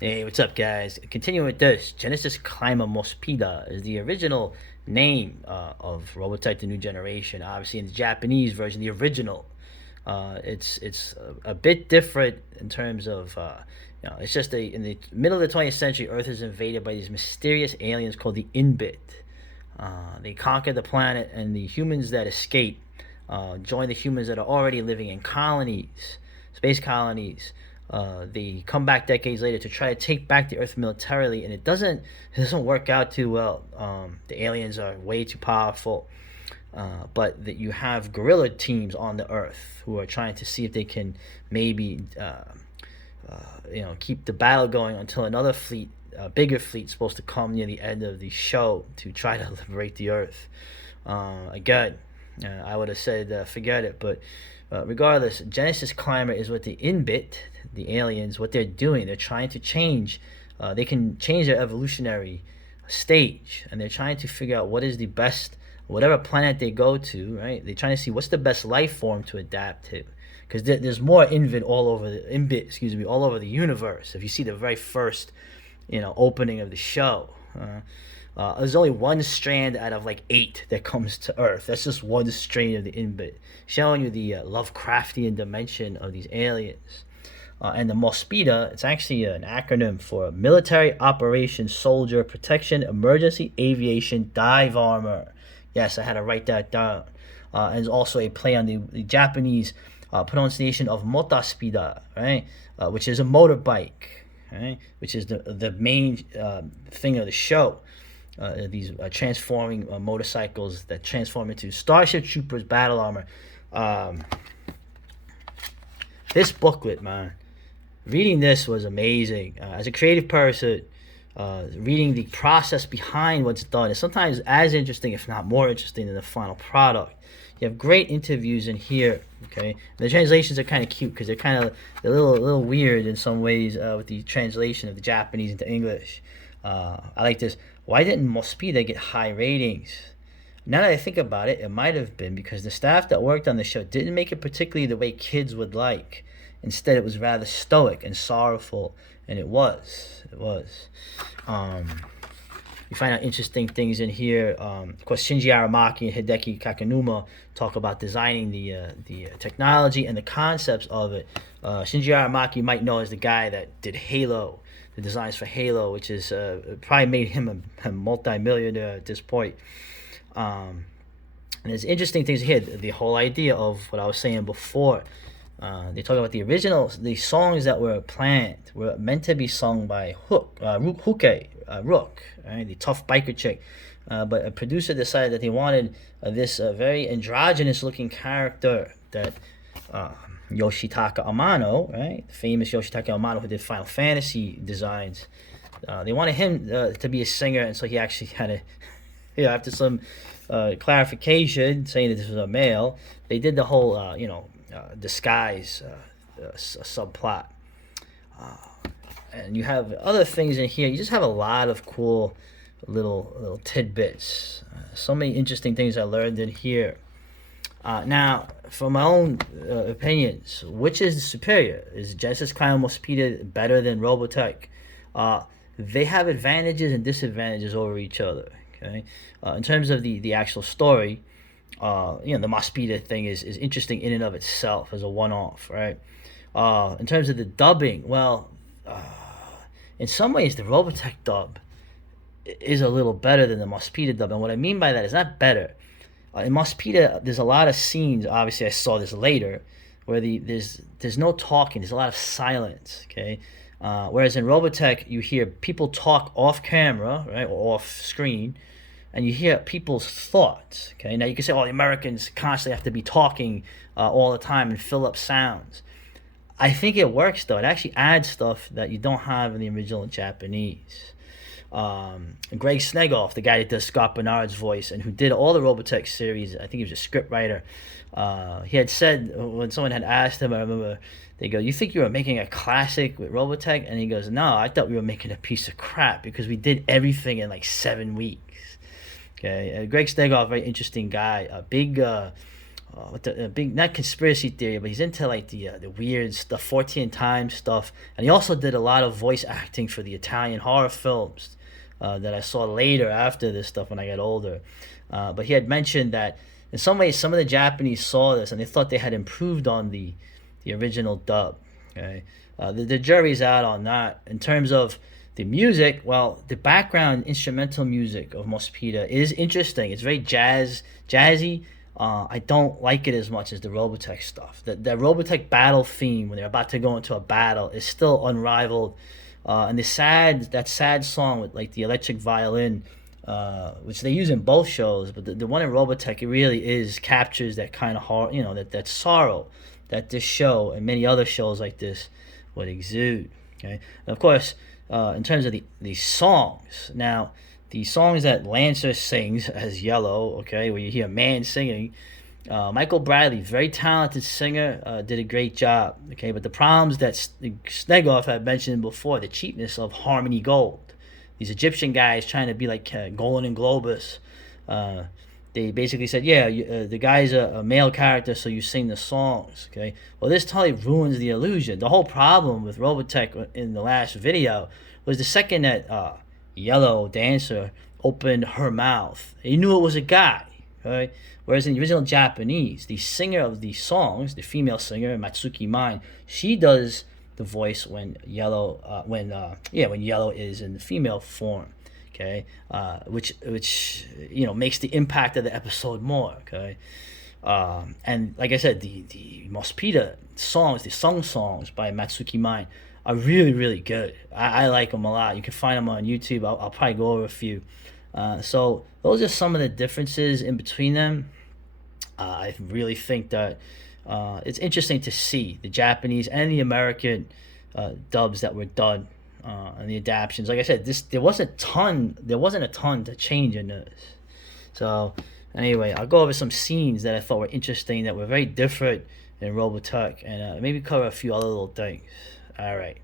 Hey, what's up, guys? Continuing with this, Genesis Climber Mospeada is the original name of Robotech: The New Generation. Obviously, in the Japanese version, the original, it's a bit different in terms of it's just in the middle of the 20th century, Earth is invaded by these mysterious aliens called the Inbit. They conquer the planet, and the humans that escape join the humans that are already living in colonies, space colonies. They come back decades later to try to take back the Earth militarily, and it doesn't work out too well. The aliens are way too powerful, but that you have guerrilla teams on the Earth who are trying to see if they can maybe keep the battle going until another fleet, a bigger fleet, is supposed to come near the end of the show to try to liberate the Earth. Again, I would have said forget it, but regardless, Genesis Climber is what the Inbit, the aliens, what they're doing. They're trying to change. They can change their evolutionary stage, and they're trying to figure out what is the best, whatever planet they go to. Right? They're trying to see what's the best life form to adapt to, because there's more excuse me, all over the universe. If you see the very first, opening of the show. There's only one strand out of like eight that comes to Earth. That's just one strain of the Inbit, showing you the Lovecraftian dimension of these aliens. And the Mospeada, it's actually an acronym for Military Operations Soldier Protection Emergency Aviation Dive Armor. Yes, I had to write that down. And it's also a play on the Japanese pronunciation of Motaspida, right? Which is a motorbike, right? Which is the main thing of the show. These transforming motorcycles that transform into Starship Troopers battle armor. This booklet, man, reading this was amazing. As a creative person, reading the process behind what's done is sometimes as interesting, if not more interesting, than the final product. You have great interviews in here. Okay, the translations are kind of cute because they're a little weird in some ways with the translation of the Japanese into English. I like this. Why didn't Mospeada get high ratings? Now that I think about it, it might have been because the staff that worked on the show didn't make it particularly the way kids would like. Instead, it was rather stoic and sorrowful, and it was. It was. You find out interesting things in here. Of course, Shinji Aramaki and Hideki Kakanuma talk about designing the technology and the concepts of it. Shinji Aramaki, you might know, as the guy that did Halo, the designs for Halo, which is probably made him a multi-millionaire at this point. And there's interesting things here. The whole idea of what I was saying before. They talk about the songs that were planned were meant to be sung by Rook, right, the tough biker chick. But a producer decided that they wanted this very androgynous looking character that Yoshitaka Amano, right, the famous Yoshitaka Amano who did Final Fantasy designs. They wanted him to be a singer, and so he actually had to, after some clarification saying that this was a male, they did the whole, disguise subplot. And you have other things in here. You just have a lot of cool little tidbits. So many interesting things I learned in here. Now, for my own opinions, which is superior? Is Genesis Climber Mospeada better than Robotech? They have advantages and disadvantages over each other. Okay, in terms of the actual story, the Mospeada thing is interesting in and of itself as a one-off, right? In terms of the dubbing, well, in some ways the Robotech dub is a little better than the Mospeada dub, and what I mean by that is not better. In Mospeada, there's a lot of scenes. Obviously, I saw this later, where there's no talking. There's a lot of silence. Okay, whereas in Robotech, you hear people talk off camera, right, or off screen, and you hear people's thoughts. Okay, now you can say, "Oh, the Americans constantly have to be talking all the time and fill up sounds." I think it works though. It actually adds stuff that you don't have in the original Japanese. Greg Snegoff, the guy that does Scott Bernard's voice and who did all the Robotech series, I think he was a script writer. He had said when someone had asked him, I remember they go, "You think you were making a classic with Robotech?" And he goes, "No, I thought we were making a piece of crap because we did everything in like 7 weeks." Okay, Greg Snegoff, very interesting guy, a big with the big, not conspiracy theory, but he's into like the weird stuff, 14 times stuff, and he also did a lot of voice acting for the Italian horror films that I saw later after this stuff when I got older. But he had mentioned that in some ways, some of the Japanese saw this and they thought they had improved on the original dub. Okay, the jury's out on that. In terms of the music, well, the background instrumental music of Mospeada is interesting. It's very jazzy. I don't like it as much as the Robotech stuff. The Robotech battle theme when they're about to go into a battle is still unrivaled. And that sad song with like the electric violin, which they use in both shows, but the one in Robotech, it really captures that kind of heart, that sorrow that this show and many other shows like this would exude. Okay, and of course, in terms of the songs, now the songs that Lancer sings as Yellow, okay, where you hear a man singing, Michael Bradley, very talented singer, did a great job. Okay, but the problems that Snegoff had mentioned before, the cheapness of Harmony Gold, these Egyptian guys trying to be like Golan and Globus. They basically said, yeah, the guy's a male character, so you sing the songs. Okay, well, this totally ruins the illusion. The whole problem with Robotech in the last video was the second that Yellow Dancer opened her mouth, you knew it was a guy. Right? Whereas in the original Japanese, the singer of the songs, the female singer Matsuki Mine, she does the voice when when Yellow is in the female form. Okay, which makes the impact of the episode more. Okay, and like I said, the Mospeada songs, the sung songs by Matsuki Mine are really, really good. I like them a lot. You can find them on YouTube. I'll probably go over a few. So those are some of the differences in between them. I really think that it's interesting to see the Japanese and the American dubs that were done and the adaptions. Like I said, there wasn't a ton to change in this. So anyway, I'll go over some scenes that I thought were interesting that were very different in Robotech, and maybe cover a few other little things. All right.